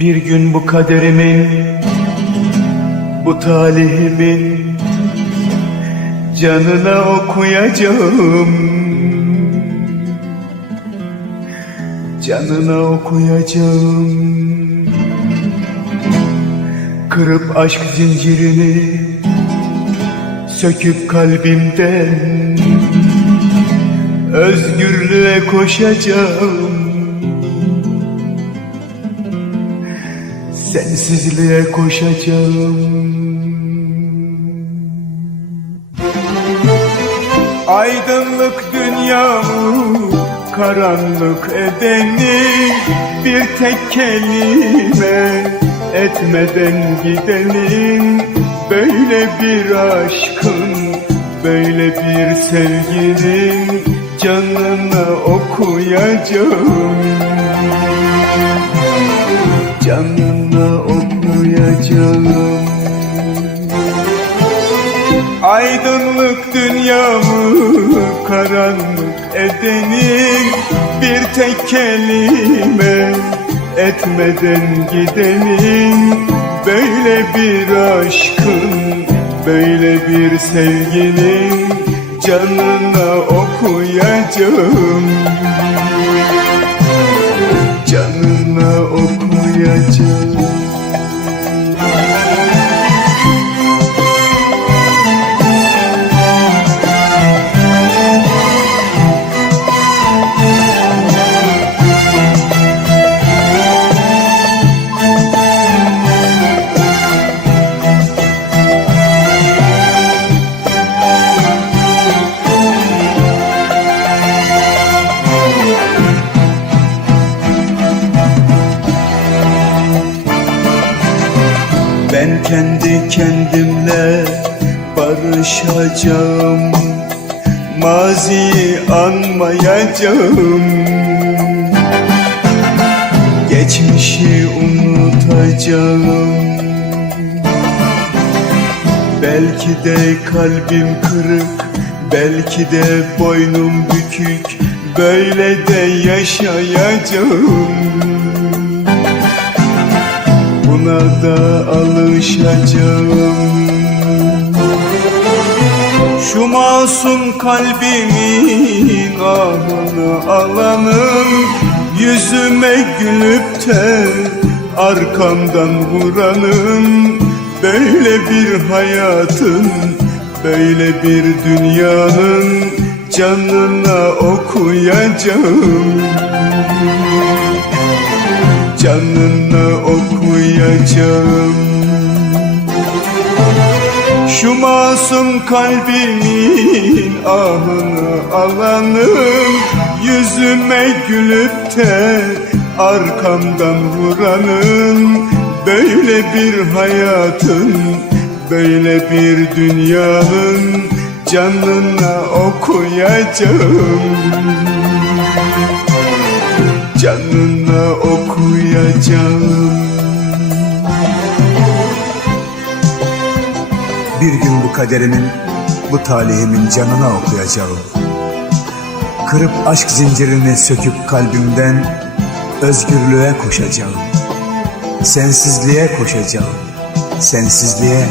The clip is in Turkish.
Bir gün bu kaderimin, bu talihimin canına okuyacağım. Canına okuyacağım. Kırıp aşk zincirini söküp kalbimden özgürlüğe koşacağım. Sensizliğe koşacağım. Aydınlık dünyamı karanlık edeni bir tek kelime etmeden gidenin böyle bir aşkın böyle bir sevginin canına okuyacağım canına okuyacağım. Aydınlık dünyamı karanlık edenin bir tek kelime etmeden gidenin. Böyle bir aşkın böyle bir sevginin canına okuyacağım. Canına okuyacağım kendi kendimle barışacağım. Maziyi anmayacağım. Geçmişi unutacağım. Belki de kalbim kırık Belki de boynum bükük. Böyle de yaşayacağım Buna da alışacağım. Şu masum kalbimin ahını alanın Yüzüme gülüp de arkamdan vuranın Böyle bir hayatın, böyle bir dünyanın Canına okuyacağım. Canına okuyacağım Şu masum kalbimin ahını alanım. Yüzüme gülüp de arkamdan vuranın Böyle bir hayatın, böyle bir dünyanın Canına okuyacağım. Canına okuyacağım Bir gün bu kaderimin, bu talihimin canına okuyacağım. Kırıp aşk zincirini söküp kalbimden özgürlüğe koşacağım. Sensizliğe koşacağım. Sensizliğe.